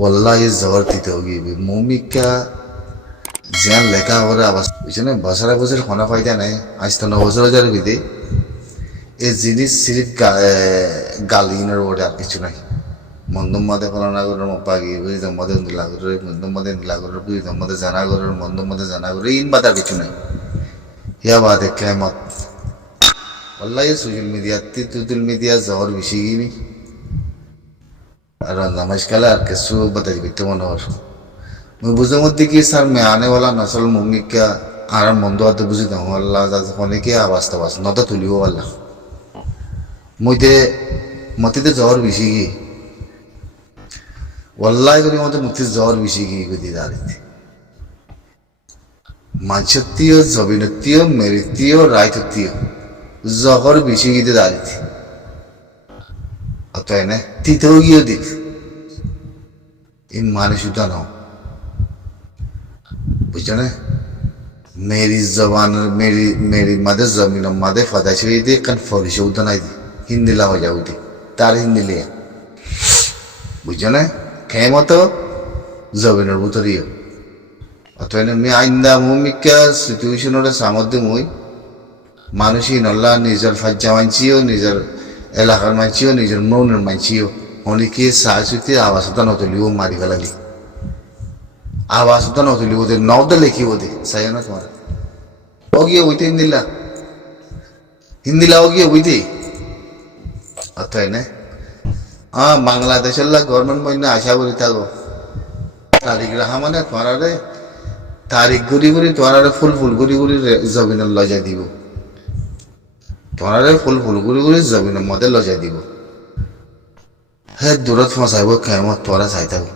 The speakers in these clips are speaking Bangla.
wallahi zawarti togi mumika jian লেখা করে আবার বুঝছেন বছরে বছর খানা ফায়দা নাই আজ তো 9 বছর ভিতরে এই জিনিস সিরিফ গালিনের ওটা আর কিছু নাই মন্দম মাদে ফলানা করে মপাগি বুঝি তোমাদের নীলা করে মন্দম মাদে নীলা করে বুঝি তোমাদের জানা করে মন্দম মাদে জানা করে ইন বাদ আর কিছু নাই ইয়া বাদ কিয়ামত wallahi সোশ্যাল মিডিয়া জহর বেশি গিনি আর নামাজ কালা আর কিছু বাতাই বিতে মনে হয় मैं बुझे मत कि सर मैं आने वाला नस्ल मम्मी क्या आराम मंदो आते बुझी था अल्लाह जाते होने के आवाज तवाज न तो तुलियो वाला मुझे मती तो जोर बिशी की वल्लाह करी मत मुझे जोर बिशी की कोई दीदारी थी मांचतियो जबिनतियो मेरितियो रायतियो जोर बिशी की दीदारी थी अतः ने तीतो गियो दी इन माने शुद्धा ना बुझे ना मेरी जबान मेरी मदर जमीन मदर फदा चाहिए थी कन्फर्म होता नहीं थी हिंदी ला हो जाऊ थी तार हिंदी लिया बुझे ना खेमो तो जमीन और बुतरियो अतः ने मैं आइंदा मुझे क्या सिचुएशन और सामर्थ्य मुझे मानुषी नल्ला निजर फज्जा मांचियो निजर एलाकार मांचियो निजर मौनर मांचियो होने की सासुती आवाज़ होता न तो लियो मारी वाला ली आवाज होता ना तुली होते नौद लेखी होते सही है ना तुम्हारा हो गया हुई थी हिंदी ला हो गया हुई थी अतः है ना हाँ बांग्लादेश अल्लाह गवर्नमेंट में ना आशा बोली था वो तारीख रहा माने तुम्हारा रे तारीख गुरी गुरी तुम्हारा रे फुल गुरी गुरी जमीन अल्लाह जा दी वो तुम्हारा रे फुल गुरी गुरी जमीन मदे लो जा दी वो है दूरत फंसा वो क़यामत तुम्हारा साइता वो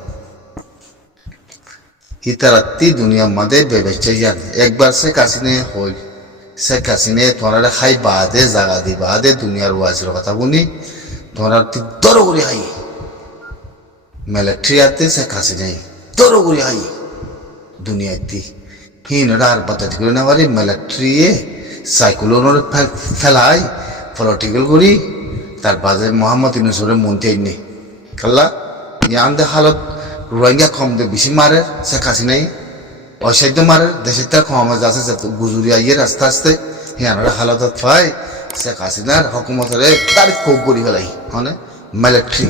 हितरत्ती दुनिया मदे बेबेचैयान एक बार से कासिने होई से कासिने तोरारे खाई बादे जागा दी बादे दुनिया रुआज रखता बुनी तोरारे दरो गुरी हाई मिलिट्री आते से कासिने दरो गुरी हाई दुनिया इतनी ही नडार बता दिखो ना वाली मिलिट्री ये साइक्लोनों फैलाई पॉलिटिकल गुरी तार बाजे मोहम्मद इन्होंने मुंते इन्हें कल्ला यहाँ दे हालत रोहिंग्या कम दे बिशी मारे से कासी नहीं और शायद मारे देश तक कम मजा से गुजरिया ये रास्ता से यहाँ ना हालत फाई से कासी ना हुकूमत रे तारीख को गोली वाला ही होने मिलिट्री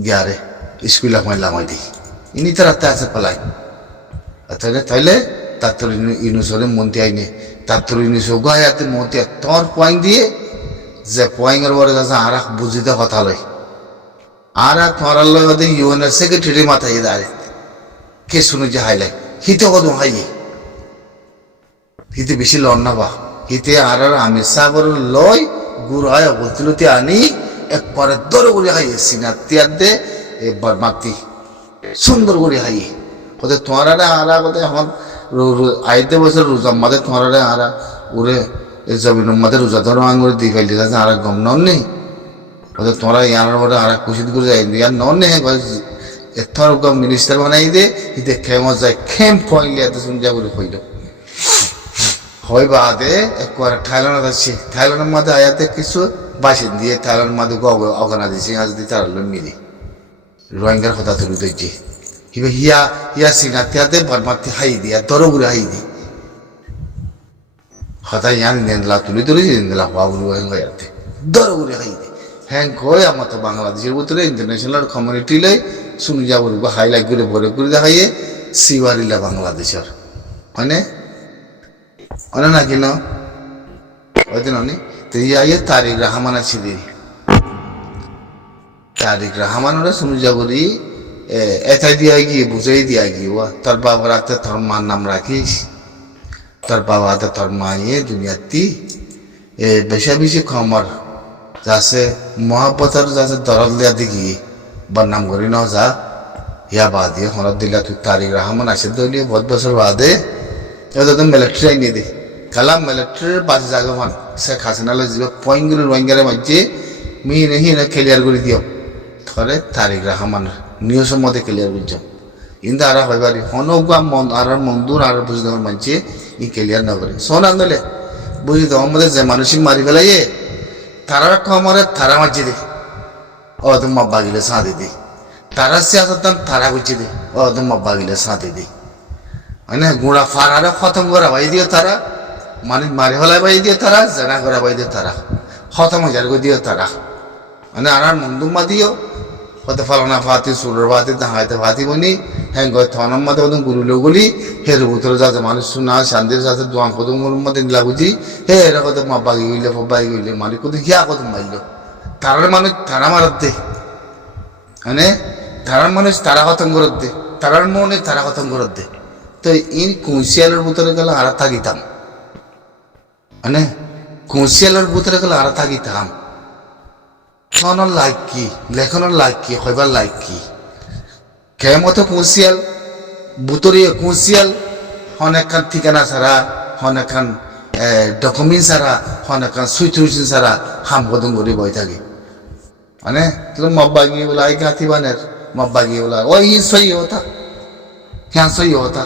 ग्यारह स्कूल में लामाई दी इन्हीं तरह से पलाई अतः थैले तातुरी इनुसोरे मुंती आई ने तातुरी इनुसोगा या तो मुंती तौर पॉइंट दिए जे पॉइंट और वाले जैसा आरख बुझिता कथा लाई आरा तुम्हारा लोग अदे यूएन सेक्रेटरी माता ये दारे के सुनो जहाइले हिते को दूँ हाई हिते बिशी लौटना बा हिते आरा आमिर सागर लॉय गुराया बोलते आनी एक पर दो गुरी हाई सिनाती आदे एक बर्माती सुंदर गुरी हाई होते तुम्हारा ने आरा होते हम आयते बस रोजा मदे तुम्हारा ने आरा उरे जमीन मदे रोजा दोनों आंगुर दिखाई देता है आरा गमनौन नहीं होते तुम्हारा यहाँ पर आरा कुछ दूर जाएंगे यार नॉन नहीं है बस इतना रुका मिनिस्टर बनाई दे इधर खेमों जाए खेम पॉइंट लिया तो सुन जा बोले कोई लो होई बात है एक बार थाईलैंड आता ची थाईलैंड में तो आया थे किसो बाशिंद दिए थाईलैंड में तो को ऑर्गेनाइजेशन आज दी तार लो मिली रोहिंग्या होता तो रुदे जी हिया सिंगातिया दे बर्माती हाई दिया दरो बुरे हाई दी होता यहाँ निंदला तुली निंदला हुआ बुरे रोहिंग्या थे दरो बुरे हाई दी হ্যাঁ কয় আমার তো বাংলাদেশের ভিতরে ইন্টারন্যাশনাল কমিউনিটি লাই শুনি যাব হাইলাইট করে ভরে করে দেখাইয়ে সিওয়ারিলা বাংলাদেশের মানে অনে না কিনা ওই দিন অনে তো ইয়ে তারিক রহমান আছে দি তারিক রহমান ওরা শুনি যাবরি এটাই দিয়া গিয়ে বুঝাই দিয়া গিয়ে তার বাবার হাতে তোর মার নাম রাখিস তার বাবার হাতে তোর মাইয়ে দুনিয়াতি বেশা বেশি খমর जैसे मोहब्बत और जैसे दरद लिया दिखी बदनाम करी ना जा या बात ये हमारा दिला तू तारीख रहमान आशिद दो लिए बहुत बसर बात है ये तो मिलिट्री आई नहीं दे कला मिलिट्री पास जाकर वन से खासी ना लगे पॉइंट गुरु रोइंगर मज्जे मी नहीं ना क्लियर करी दियो थोड़े तारीख रहमान न्यूज़ मध्य क्लियर कर जाओ इन दारा भाई बारी होनो का आरा मंदूर आरा बुझ दो मज्जे ये क्लियर ना करे सोना अंदर बुझ दो हम मध्य जमानुषी मारी वाला ये थारा कमरे थारा मस्जिद और तुम अब्बा गिले साथ दी তারা সিয়াসতান তারা করছে দে ও তো মব্বা গিলে সাথে দে মানে গুড়া ফারারে খতম করা ভাই দিয়ে তারা মানে মারি হলাই ভাই দিয়ে তারা জেনা করা ভাই দিয়ে তারা খতম হয়ে যার দিয়ে তারা মানে আর মন্দুম্মা দিও হতে ফালনা ফাতি সুরের ফাতি দাহাইতে ফাতি বনি হ্যাঁ গয় থনম মাতে ওদম গুরুলো গুলি হে রুবুতর যাতে মানুষ শুনা শান্তির সাথে দোয়াম কদম মতে লাগুজি হে এরা কত মাব্বাগি গইলে ফব্বাগি গইলে মানে কত হিয়া কত মাইল তারার মানুষ তারা মারাত দে মানে তারার মানুষ তারা খতম করত দে তারার মনে তারা খতম করত দে তো ইন কুঁশিয়ালের ভিতরে গেলে আর থাকিতাম মানে কুঁশিয়ালের ভিতরে গেলে আর থাকিতাম খাওয়ানোর লাইক কি লেখনের লাইক কি হইবার লাইক কি কেমতো কুঁশিয়াল বুতরিয়ে কুঁশিয়াল অনেকখান ঠিকানা ছাড়া অনেকখান ডকুমেন্ট ছাড়া অনেকখান সুইচুইচিন ছাড়া হাম কদম করে বই থাকে মানে তুই মব্বাগি বলা এই গাঁথি বানের মব্বাগি বলা ওই সই হতা হ্যাঁ সই হতা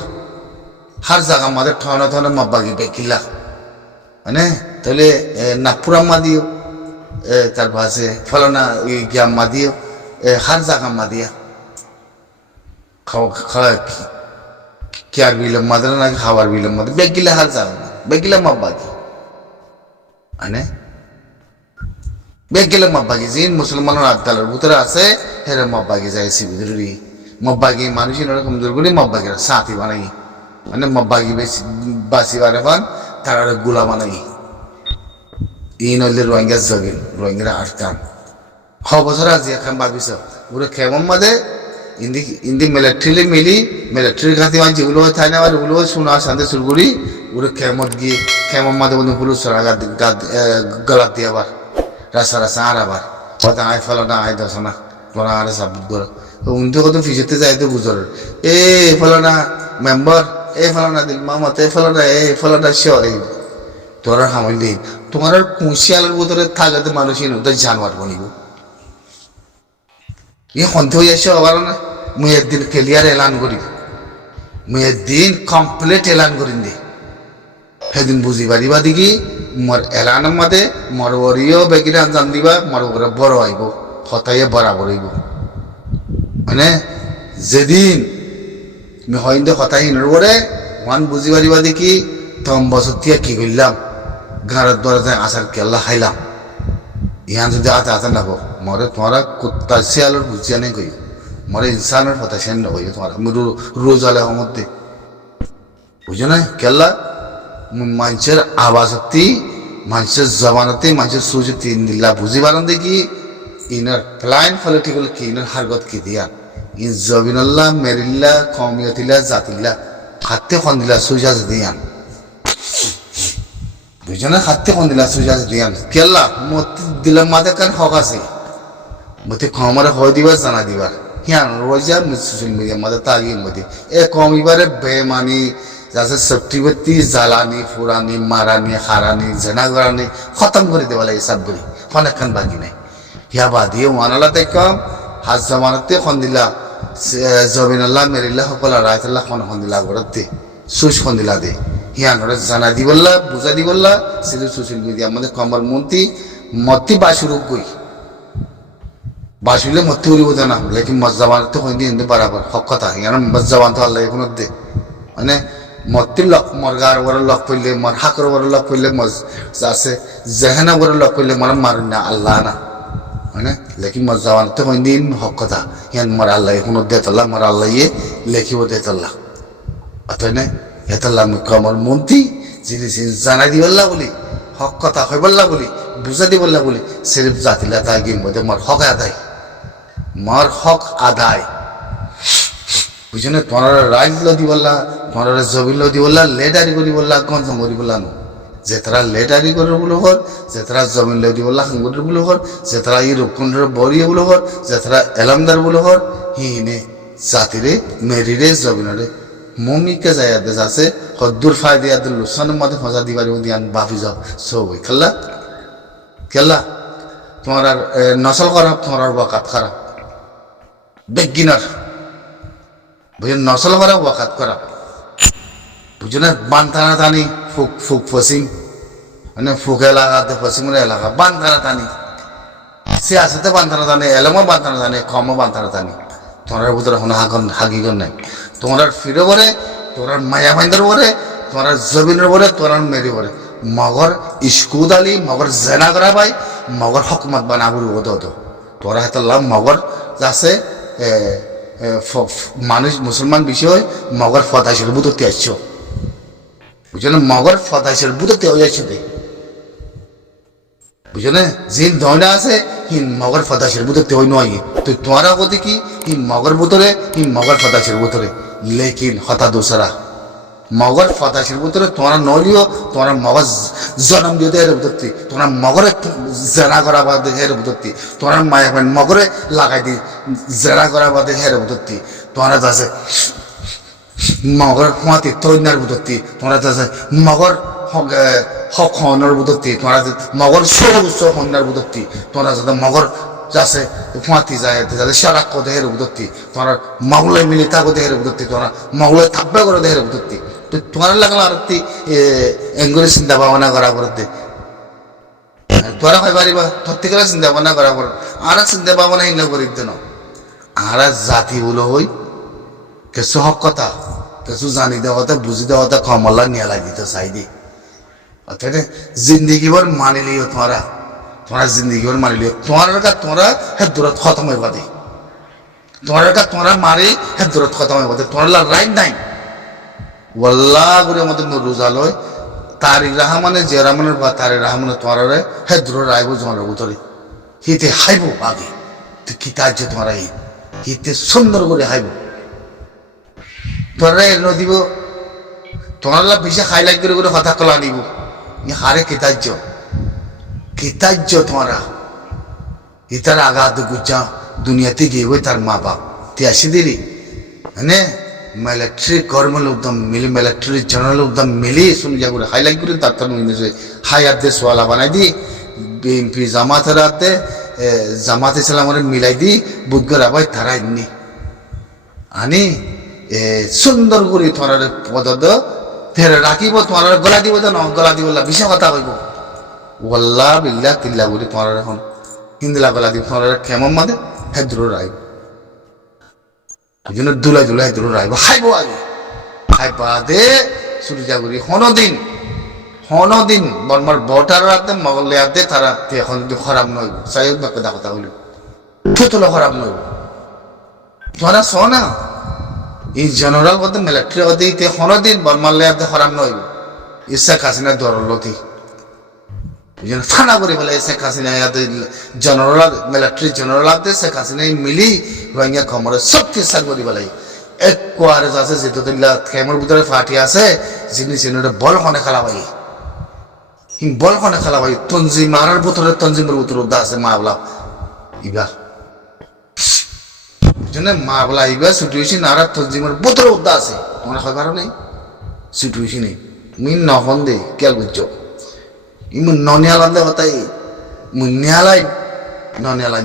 হার জায়গা আমাদের ঠনা ঠনা মব্বাগি বেকিলা মানে তাহলে নাগপুরাম্মা দিও তার পাশে ফলনা গিয়াম্মা দিও হার জাগাম্মা দিয়া খাওয়া কেয়ার বিলম্মা দিল নাকি খাওয়ার বিলম্মা দিল বেগিলা হার জাগা বেগিলা মব্বাগি মানে বেগিলা মব্বাগি জিন মুসলমানের আদালের ভিতরে আছে হেরে মব্বাগি যায় সিবিদুরি মব্বাগি মানুষের এরকম দুর্গুলি মব্বাগিরা সাথী বানাই মানে মব্বাগি বেশি বাসি বারে পান তারা গুলা বানাই ইন হইলে রোহিঙ্গা জগিন রোহিঙ্গা আটকাম হ বছর আজি এখন ভাবিস ওরা খেমন মাদে ইন্দি মিলিটারি মিলি মিলিটারি খাতি মান যেগুলো থাকে না ওগুলো শোনা শান্তি সুরগুড়ি ওরা খেমত গিয়ে খেমন মাদে বন্ধু পুলিশ গলাত দিয়ে আবার রাস্তা রাস্তা আর আবার কথা আয় ফেলো না আয় দশ না তোরা আর সাবুত করো উনতে কত ফিসেতে যাই তো বুঝর এ ফেলো না মেম্বার এ ফেলো না দিল মামত এ ফেলো না এই তোরা হামল দিন তোমার কুঁশিয়ালের ভিতরে থাকাতে মানুষই নয় জানোয়ার বনিব ই সন্ধে হয়ে আসে আবার না মুই একদিন ক্লিয়ার এলান করি মুই একদিন কমপ্লিট এলান করিম দে সেদিন বুঝি পারিবা দেখি মোর এলানের মাঝে মোর ওরিও বেগিরে আঞ্জান দিবা মোর ওরে বড় আইব হতাইয়ে বরাবর হইব মানে যেদিন আমি হইন্দে হতাই নরে ওয়ান বুঝি পারিবা দেখি তম বছর দিয়ে কি করলাম গাঁড়ের দরে আসার কেল্লা খাইলাম ইহান যদি আতে আতে নাকো মরে তোমারা কুত্তা শিয়ালের বুঝিয়া নেই কই মরে ইনসানের কথা সেন নকই তোমার রোজ আলে মধ্যে বুঝো না কেল্লা মানুষের আওয়াজতি মানুষের জবানতে মানুষের সুযোগতি নিলা বুঝি পারেন দেখি ইনার প্লাইন পলিটিক্যাল কি ইনার হারগত কি দিয়া ইন জবিনাল্লাহ মেরিল্লা কমিয়তিলা জাতিল্লা হাতে খন দিলা সুজা দিয়ান বুঝছো হাতে কোন দিলা সুজা দিয়ান কেল্লা মতি দিলাম মাঝে কান হক আছে মতি কমারে হয় দিবার জানা দিবার হিয়ান রোজা সোশ্যাল মিডিয়া মাঝে তাগিয়ে মতি এ কমিবারে বেমানি যাতে সত্যি জ্বালানি ফুরানি মারানি হারানি জেনা করানি খতম করে দেওয়া লাগে সব বলি অনেকক্ষণ বাকি নাই হিয়া বাদিয়ে ওয়ানালা দেখম হাজ জামানতে খন দিলা জবিনাল্লাহ মেরিল্লা সকল রায়তাল্লাহ খন দিলা ঘরত দে সুচ খন দিলা দে হিয়ানরে জানা দি বললা বুঝা দি বললা সেটা সোশ্যাল মিডিয়া আমাদের কমর মন্ত্রী মতি বাসুরুক গই বাসুলে মতি উড়িব না লেকিন মজ্জাবানতে হইনি হিন্দু বরাবর হক কথা ইয়ার মজ্জাবান তো আল্লাহ এখন দে মানে মতির লক মরগার বড় লক পড়লে মর হাকর বড় লক পড়লে মজ আছে জেহেনা বড় লক পড়লে মর মারুন না আল্লাহ না মানে লেকিন মজ্জাবানতে হইনি হক কথা ইয়ান মর আল্লাহ এখন দে তাল্লাহ মর আল্লাহ ইয়ে লেখিব দে তাল্লাহ অতএব না এতাল্লাহ কমর মন্ত্রী যিনি জানাই দি বললা বলি হক কথা হয়ে বললা বলি বুঝা দি বললা বলি সেরিফ জাতিলা তা গিয়ে মধ্যে মর হক আদায় মর হক আদায় বুঝছো না তোমার রাইজ দি বললা তোমার জবিল দি বললা লেটারি করি বললা গঞ্জ করি বললা নো যে তারা লেটারি করে বলো হর যে তারা জমিন দি বললা হাঙ্গুর বলো হর যে তারা ই রূপকুণ্ডের বরিয়ে বলো হর যে তারা এলামদার বলো হর হিনে জাতিরে মেরিরে জবিনরে মমিকে যায় দেশ আছে হদ্দুর ফায় দিয়া দিল লুসানের মধ্যে ফসা দিবারি দিয়ান বাফি যাও সব খেললা খেললা তোমার আর নসল খারাপ তোমার আর ওয়াকাত খারাপ বেগিনার বুঝলেন নসল খারাপ ওয়াকাত খারাপ বুঝো না বান টানা টানি ফুক ফুক ফসিং মানে ফুক এলাকাতে ফসিং এলাকা বান টানা টানি সে আসতে বান টানা টানি এলামও বান টানা টানি কমও বান টানা টানি তোমার ভিতরে কোনো হাকিগন নাই। তোমার ফিরে বলে, তোমার মায়া মাইন্দার বলে, তোমার জমিনের বলে, তোমার মেরি বলে মগর ইস্কুদ আলী মগর জেনা করা ভাই মগর হকুমত বানাবুর বোধ হতো। তোরা হাতে মগর আছে মানুষ মুসলমান বিষয় মগর ফতাইশের বুধতে আসছো, বুঝছো না? মগর ফতাইশের বুধতে হয়ে যাচ্ছে, বুঝছো না? যে দয়না আছে হি মগর ফতাইশের বুধতে হই নয়। তো তোমারা বলতে কি হি মগর বুতরে হি মগর ফতাইশের বুতরে, লেকিন হতা দোসরা মগর ফতাইশের বুতরে তোমরা নলিও তোমরা মগজ জন্ম দিয়ে দেয় বুতরতি, তোমরা মগরে জেরা করা বাদে হের বুতরতি, তোমরা মায়া মগরে লাগাই দি জেরা করা বাদে হের বুতরতি, তোমরা যাচ্ছে মগর হুঁয়াতি তৈনার বুতরতি, তোমরা যাচ্ছে মগর হক হনার বুতরতি, তোমরা মগর সৌস হনার বুতরতি, তোমরা যাতে মগর যাচ্ছে হুঁয়াতি যায় যাদের সারাক দেহের বুতরতি, তোমরা মগলে মিলে থাকো দেহের বুতরতি, তোমরা মগলে থাকবে করে দেহের বুতরতি। তো তোমার লাগলো আর এঙ্গুলি চিন্তা ভাবনা করা করতে তোরা হয় পারিবা তোর থেকে চিন্তা ভাবনা করা কর আর চিন্তা ভাবনা হিন্ন করি দেন আর জাতি বলো হই কিছু হক কথা কিছু জানি দেওয়া কথা বুঝি দেওয়া কথা কমলা নিয়ে লাগি তো চাই দি অর্থাৎ জিন্দগি ভর মানি লিও তোমরা তোমরা জিন্দগি ভর মানি লিও তোমার তোমরা হ্যাঁ দূরত খতম হয়ে বাদে তোমরা মারি হ্যাঁ দূরত খতম হয়ে বাদে তোমার রাইট নাই ওয়াল্লাহ করে আমাদের রোজা লয় তারিক রহমানের যে রহমানের বা তারিক রহমানের তোমার হেদ্র রাইব তোমার উতরে হিতে হাইব আগে তো কি কাজ তোমার হিতে সুন্দর করে হাইব তোরা এর দিব তোমার বেশি হাইলাইট করে করে কথা কলা নিব হারে কিতার্য তোমারা ইতার আগাদ গুজা দুনিয়াতে গিয়ে তার মা বাপ তে আসি দিলি মানে মিলিটারি গভর্নমেন্ট উদ্যম মিলি মিলিটারি জেনারেল উদ্যম মিলি শুনে যা করে হাইলাইট করে তার হায়াত দে সোয়ালা বানাই দি বিএনপি জামাতের হাতে জামাত ইসলামের মিলাই দি বুধগর আবাই তারা এমনি আনি সুন্দর করে তোমার পদ ফেরে রাখিব তোমার গলা দিব তো গলা দিব বেশি কথা কইব ওয়াল্লাহ বিল্লাহ তিল্লা বলি তোমার এখন হিন্দিলা গলা দিব তোমার কেমন মাদে হেদ্র রাইব ওই জন্য দুলাই দুলাই দূর রাইব খাইব আগে খাইবা দে সুরিজা করি হনদিন বর্মার বটার রাতে মগলে আদে তারা এখন যদি খারাপ নইব চাই বাকে কথা বলি থুতলো খারাপ নইব তোরা শ না এই জেনারেল কথা মিলিটারি কথা ইতে হনদিন বর্মালে আদে খারাপ নইব ইচ্ছা কাছিনা দরলতি ওই জন্য থানা করে ফেলে Sheikh Hasina general military general আদে শেখ হাসিনাই মিলি রোহিঙ্গা খমরে সব চেষ্টা করি বেলাই এক কোয়ারে আছে যেহেতু খেমর ভিতরে ফাটি আছে জিনিস বল খনে খেলাবাই বল খনে খেলাবাই তঞ্জিম মারার ভিতরে তঞ্জিমের ভিতরে উদ্দা আছে মাবলা ইবা বুঝছেন মাবলা ইবা সিচুয়েশন আর তঞ্জিমের ভিতরে উদ্দা আছে তোমার হয় কারণে সিচুয়েশনে মিন নহন দে কেল বুঝছো ইমন ননিয়ালান দে হতাই মুন নিয়ালাই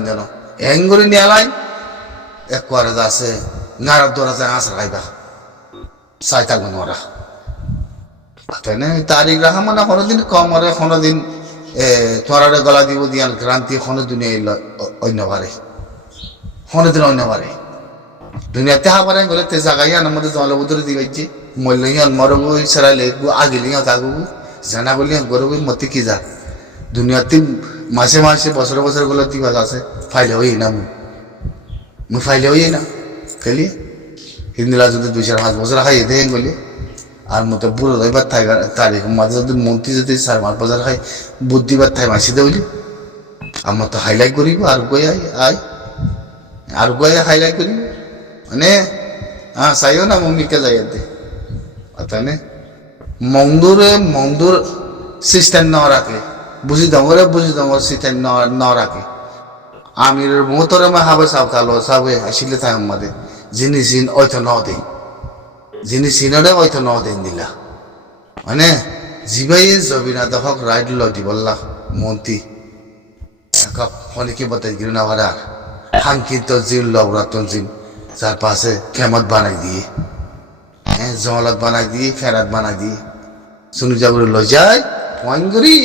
জানো এঙ্গুরি নিয়ালাই এক কোয়ারে আছে নারার দৌড়া যায় আসার খাইবা চাই থাকবো ওরা তাই না তারিখ রাখা মানে কোনোদিন কম ওরে কোনোদিন তোমার গলা দিব দিয়ান ক্রান্তি কোনো দুনিয়া অন্যবারে কোনোদিন অন্যবারে দুনিয়াতে হাবারে গেলে তে জায়গায় আনার মধ্যে জলবুদরে দিবাইছে মল্লিয়ান মরবু সেরাইলে আগিলিয়া কাগবু জানা বলি গরবু মতি কি যা দুনিয়াতে মাসে মাসে বছরে বছরে গুলো দিবা আছে ফাইলে হই না মুই ফাইলে হই না খেলি হিন্দিলা যদি 2-5 বছর খাই দেন বলি আর মতো বুড়ো রইবার থাই তারিখ মাঝে যদি মন্ত্রী যদি 4-5 বছর খাই বুদ্ধিবার থাই মাসি দে বলি আমার তো হাইলাইট করিব আর গই আর গই হাইলাইট করিব মানে হ্যাঁ চাইও না মম্মিকে যাই দে তাই মন্দুর সিস্টেম ন রাখে বুঝি দমরে সিস্টেম ন রাখে আমির মোতরে মা হাবে সাবতালো সাবে আসলে তাই আমাদের জিনিস হয়তো ন দেই জিনিস হয়তো ন দেন দিলা মানে জিবাই জবিনা দহক রাইড লদি বললা মন্ত্রী ফনিকে বতাই গিরি না ভাড়ার হাঙ্কিত জিন লবরাতন জিন যার পাশে খেমত বানাই দিয়ে হ্যাঁ জমালত বানাই দিয়ে ফেরাত বানাই দিয়ে শুনি যাবো লজায় পয়েঙ্গুরি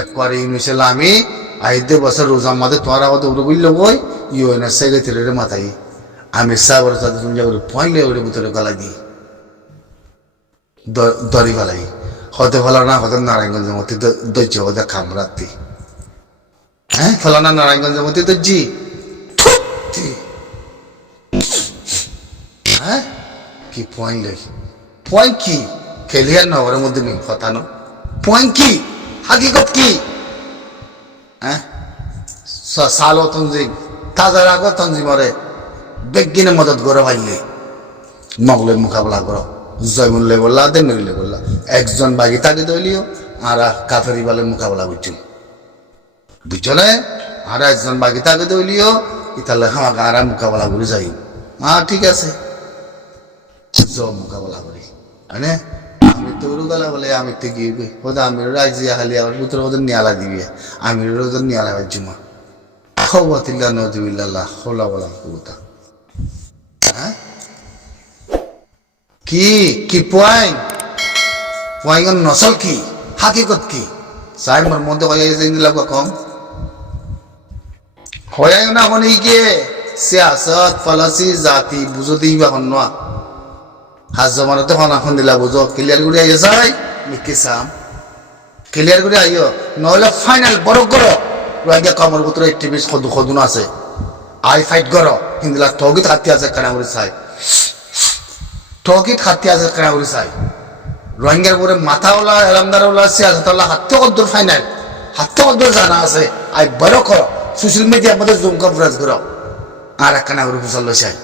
একবারে ইউনিসেল আমি 5 বছর রোজা মাদে তোমার আমাদের উড়ে বলল বই ইউ না সেগে তেরে মাথায় আমি সাবর সাথে তুমি যাবো পয়েন্টলে ওর ভিতরে গলা দিয়ে দড়ি গলাই হতে ফেলো না হতে নারায়ণগঞ্জের মধ্যে দৈর্য হতে খামরাতি হ্যাঁ ফেলো না নারায়ণগঞ্জের মধ্যে দর্জি হ্যাঁ কি পয়েন্ট লাই পয়েন্ট কি খেলিয়ার নগরের মধ্যে নেই ফতানো পয়েন্ট কি হাকিকত কি হ্যাঁ সালো তঞ্জিম তাজার আগর তঞ্জিমরে বেগিনে মদত করে পাইলে মগলের মোকাবেলা করো জয়মুল্লে বললা দে মেরিলে বললা একজন বাগি তাকে দইলিও আর কাফেরি বলে মোকাবেলা করছি বুঝছো না আর একজন বাগি তাকে দইলিও ইতালে আমাকে আর মোকাবেলা করে যাই ঠিক আছে মোকাবেলা করি মানে আমি তোর গলা বলে আমি তো গিয়ে ওদের আমির রাজিয়া খালি আমার পুত্র ওদের নিয়ালা দিবি আমির ওদের নিয়ালা জুমা খবতিল্লা নজুবিল্লাহ হোলা বলা কবুতা হ্যাঁ কি কি পয়েন্ট পয়েন্ট নসল কি হাকিকত কি সাই মোর মধ্যে হয়ে দিলাম কম হয়ে না হনে গিয়ে সিয়াসত ফলসি জাতি বুঝো দিবা হন হাজ জমানতে হন এখন দিলা বুঝো ক্লিয়ার করে আইয়ে যাই নিকি সাম ক্লিয়ার করে আইও নহলে ফাইনাল বড় করো রোহিঙ্গা কমর ভিতরে একটিভিস্ট খদুন আছে আই ফাইট করো হিন্দিলা ঠগিত হাতি আছে কানাগুড়ি চাই ঠগিত হাতি আছে কানাগুড়ি চাই রোহিঙ্গার উপরে মাথাওয়ালা এলামদারওয়ালা সিয়াসতওয়ালা হাতে কদ্দুর ফাইনাল হাতে কদ্দুর জানা আছে আই বড় করো সোশ্যাল মিডিয়ার মধ্যে জুম কভারেজ করো আর এক কানাগুড়ি ফুসাল চাই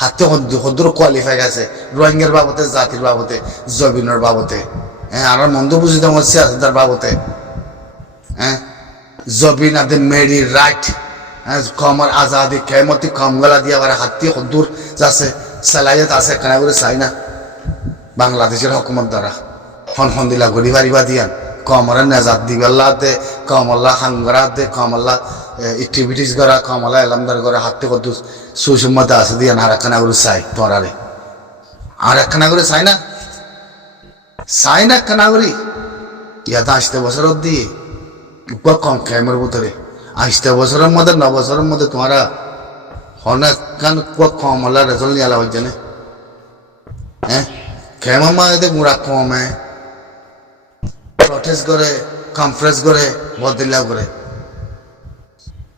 হাতে কদ্দুর কোয়ালিফাই আছে রোহিঙ্গার বাবতে জাতির বাবতে জবিনের বাবতে হ্যাঁ আর মন্দ বুঝি তোমার সিয়াসতার বাবতে হ্যাঁ জবিন আদে মেরি রাইট কমর আজাদি কেমতি কমগলা দিয়া আর হাতি কদ্দুর যাচ্ছে সালাইয়াত আছে কানাগুড়ি চাই না বাংলাদেশের হকুমত দ্বারা হন দিলা গড়ি পারিবা দিয়ান কমরা নেজাত দিবাল্লা দে কমল্লা হাঙ্গরা দে কমল্লা এক্টিভিটিস করা কমলা এলামদার করে হাতে কত সুসম্মতা আছে দিয়ান আর একখানা করে চাই তোরারে আর একখানা করে চাই না একখানা করি ইয়াতে 80 বছর অব্দি কম ক্যামের ভিতরে 80 বছরের মধ্যে 9 বছরের মধ্যে তোমরা অনেক কান কমলা রেজাল্ট নিয়ে হচ্ছে না হ্যাঁ খেমা মাঝে মুড়া কমে প্রটেস্ট করে কনফারেন্স করে বদলা করে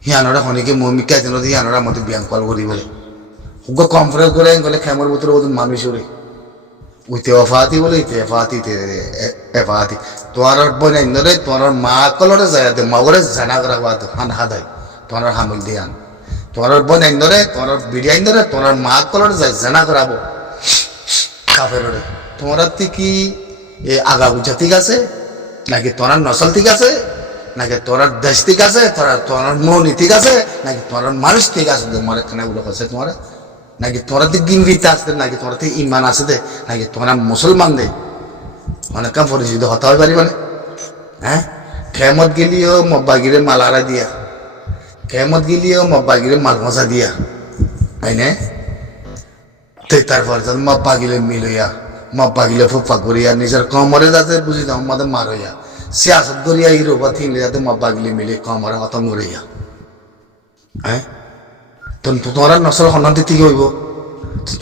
হিয়ানোরা হনিকে মমিকা যেন হিয়ানোরা মধ্যে ব্যায়াম কল করি বলে কনফারেন্স করে গেলে খেমার ভিতরে ওদের মানুষ ওরে উইতে অফাতি বলে ইতে এফাতি তোমার বনাই ধরে তোমার মা কলরে যায় মগরে জানা করা বাদ হান হাদাই তোমার হামিল দিয়ান তোমার বনাই ধরে তোমার বিরিয়ানি ধরে তোমার মা কলরে যায় জানা করাবো কাফেররে তোমরা কি আগা বুঝা ঠিক আছে নাকি তোরার নসল ঠিক আছে নাকি তোরার দেশ ঠিক আছে তোরার মনি ঠিক আছে নাকি তোরার মানুষ ঠিক আছে তোমার খানাগুলো আছে তোমার নাকি তোরা তো গিনগিতে আসতে নাকি তোরা তো ইমান আছে দে নাকি তোরা মুসলমান দে অনেক কাম পরিচিত হতে হয় পারি মানে হ্যাঁ খেমত গেলিও মব্বাগিরে মালারা দিয়া খেমত গেলিও মব্বাগিরে মাল মজা দিয়া তাই না তারপর মব্বা গিলে মিল হইয়া মব্বা গিলে ফুফা করিয়া নিজের কমরে যাতে বুঝি দাও আমাদের মার হইয়া সিয়াসত করিয়া হিরো বা থিনলে যাতে মব্বা গিলে মিলে কমরে খতম করিয়া হ্যাঁ তোরা নসল সন্ধান ঠিক হইব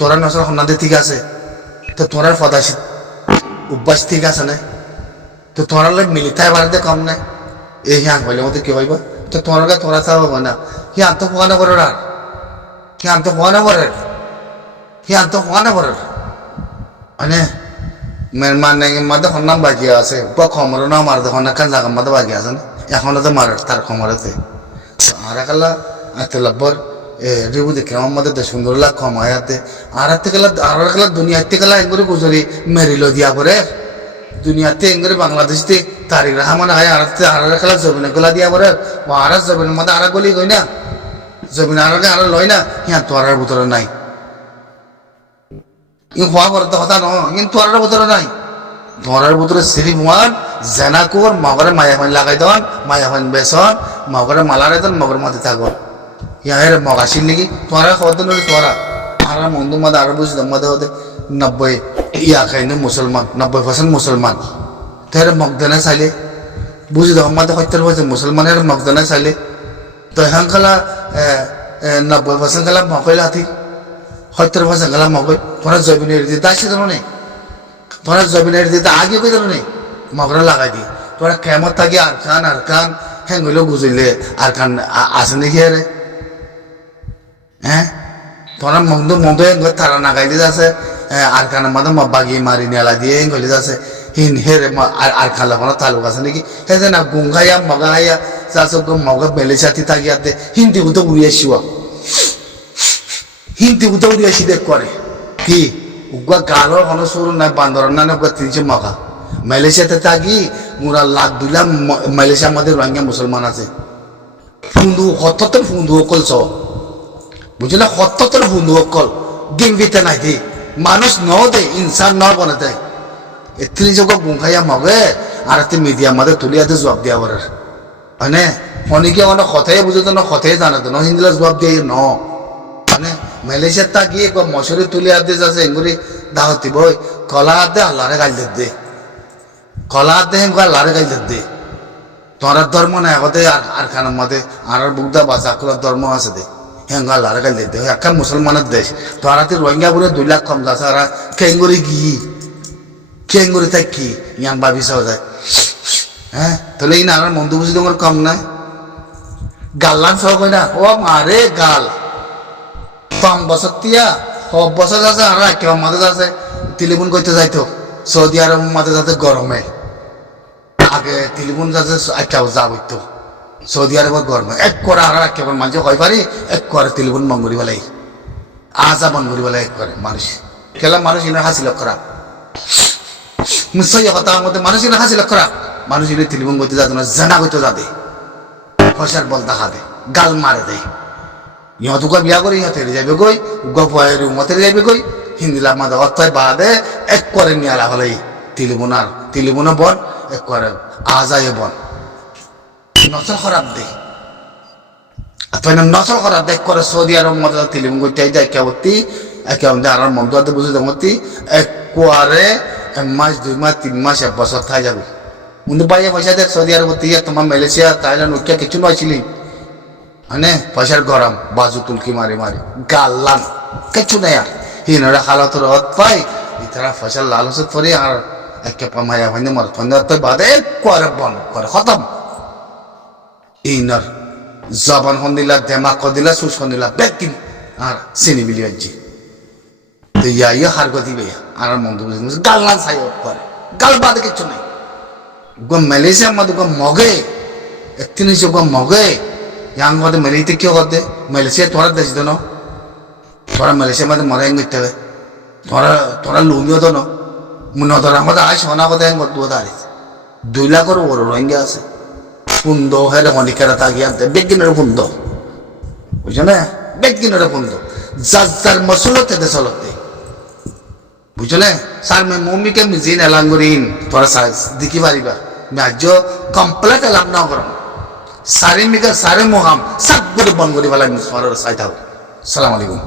তোরা নসল সন্ধান ঠিক আছে তো তোরার ফদাসি অভ্যাস ঠিক আছে না তো তোরা মিলিতাই বাড়াতে কম নাই এই হিয়ান হইলে মধ্যে কি হইব তো তোরা চাব না হিয়ান তো পোয়ানো করে আর হিয়ান তো পোয়ানো করে হিয়ান তো পোয়ানো করে মানে মানে মাদে সন্ধান বাকি আছে বা খমরও না মার দেখুন একখান জায়গা মাদে বাকি আছে না এখনো তো মার তার খমরেতে আর একালা আতে লাভর রেবু দেখে আমাদের সুন্দর লাগ কমায়াতে আর গেলা দুনিয়াতে গেলা একবারে গুজরি মেরিল দিয়া পরে দুনিয়াতে একবারে বাংলাদেশতে তারিখ রহমান হয় আর খেলা জমিনে গলা দিয়া পরে আর জমিনের মধ্যে আর গলি গই না জমিন আর লয় না হিয়ান তোয়ার ভিতরে নাই ই হওয়া করতে কথা নয় কিন্তু তোয়ার ভিতরে নাই তোয়ার ভিতরে সিরিফ ওয়ান জেনাকুর মগরে মায়াফান লাগাই দেন মায়াফান বেসন মগরে মালারে দেন মগর মধ্যে থাকন ইয়ার মগাসির নাকি তোরা খবর নড়ি তোরা আর মন্দু মধ্যে আরো বুঝি মধ্যে হতে 90 ইয়া খাইনি মুসলমান 90% মুসলমান তোর মগদানা চাইলে বুঝি দাও মধ্যে 70% মুসলমানের মগদানা চাইলে তো এখন খালা 90% খালা মকইল হাতি হয়তোর ভাষা গেলাম মগই তোরা জৈবিনের দিতে আসছে জানো নেই তোরা জৈবিনের দিতে আগে পেয়ে জানো নেই মগরা লাগাই দি তোরা কেমন থাকি আর কান হ্যাঁ গইলেও বুঝইলে আর কান আসে নাকি আরে হ্যাঁ তোরা মন্দ তারা নাগাইলে যাচ্ছে আর কানের মাঝে বাগি মারি নেলা দিয়ে গলি যাচ্ছে হিন হেরে আর খালা কোনো তালুক আছে নাকি হে যে না গুঙ্গাইয়া মগাইয়া যাচ্ছে মগা বেলে সাথে থাকিয়াতে হিন্দি গুতো উড়িয়েছিও হিন্দি গুতো উড়িয়েছি দেখ করে কি উগা গালর কোনো সরু নাই বান্দর না উগা 300 মগা মালয়েশিয়াতে থাকি মুরা লাখ 2 লাখ মালয়েশিয়ার মধ্যে রোহিঙ্গা মুসলমান আছে ফুন্দু হত্তর ফুন্দু অকল চ বুঝলে হত্তর ফুন্দু অকল গিংবিতে নাই দে মানুষ ন দে ইনসান ন বনে দেয় এত্রি যোগ গুঙ্গাইয়া মগে আর মিডিয়া মধ্যে তুলিয়াতে জবাব দিয়া বলার মানে অনেকে মানে কথাই বুঝতো না কথাই জানাতো না হিন্দিলা জবাব দিয়ে ন মানে মালয়েশিয়ার থাকি মশারি তুলিয়া দিয়ে যাচ্ছে এগুলি দাওয়াতি বই কলা দে আল্লাহরে গাল দে কলা দে আল্লাহরে গাল দে তোরার ধর্ম নাই আগতে আর খানের মধ্যে আর বুকদা বাসা খোলার ধর্ম আছে দে হ্যাঁ আল্লাহরে গাল দে একটা মুসলমানের দেশ তোরাতে রোহিঙ্গা বলে 2 লাখ কম যাচ্ছে আর কেঙ্গুরি কেঙ্গুরি তাই কি ইয়ান ভাবিসাও যায় হ্যাঁ তাহলে এই না আর মন্দ বুঝি তোমার কম নাই গাল্লান সহ কই না ও মারে গাল 5 বছর তিয়া 6 বছর আছে আর কেউ মাঝে যাচ্ছে টেলিফোন করতে যাইতো সৌদি আরব মাঝে যাতে গরমে আগে টেলিফোন যাচ্ছে একটা যা হইতো সৌদি আরবের গরমে এক করে আর কেবল মাঝে হয় পারি এক করে টেলিফোন বন্ধ করি বেলাই আজা বন্ধ করি বেলাই এক করে মানুষ খেলা মানুষ ইনে হাসিল করা নিশ্চয় কথা মধ্যে মানুষ ইনে হাসিল করা মানুষ ইনে টেলিফোন করতে যাতে না জানা করতে যাতে ফসার বল দেখা দে গাল মারে দেয় ইহত উকা বিয়া করে ইহতে যাবে গই উগা পয়ের উমতে যাবে গই হিন্দিলা মাঝে অর্থায় বাদে এক করে নিয়ে আলা হলে টেলিফোনা বন এক করে আজায় বন নসল খারাপ দে আপনার নসল খারাপ দেখ করে সৌদি আরব মধ্যে টেলিফোন করতে যায় কেবতি একে আর মন্দ বুঝে দেখি এক করে 1 মাস 2 মাস 3 মাস 1 বছর থাই যাবে কিন্তু বাইরে পয়সা দেখ সৌদি আরব তোমার মালয়েশিয়া থাইল্যান্ড উঠিয়া কিছু নয়ছিলি মানে পয়সার গরম বাজু তুলকি মারি গাল্লান কিছু নাই আর হিনরা হালতর হত পাই ইতারা ফসল লালসত পরে আর একে পামায়া হইনে মর ফন্দ তো বাদে করে বন করে খতম ইনর জবান হন্দিলা দেমাক দিলা সুস হন্দিলা বেকিন আর সিনি বিলি আজি তো ইয়া হার গতি বে আর মন্দ বুঝি গাল্লান ছাই করে গাল বাদে কিছু নাই গো মালয়েশিয়া মধ্যে গো মগে এতিনি গো মগে yang mode melite kyo gode Malaysia tora desh dono tora Malaysia mode mora eng gitte tora lumio dono muno tora mode ai sona gode eng gode dare 2 lakh or rohingya ase fundo hele honikara ta giante beginner fundo bujhone beginner fundo jazzar masulote de solote bujhone sar me mummi ke mizin elangurin tora size diki bariba me ajo complete elam na korom सारे मिगा सारे मोहम सब गुड बन गरी वाला मिसवार साइता। अस्सलाम वालेकुम।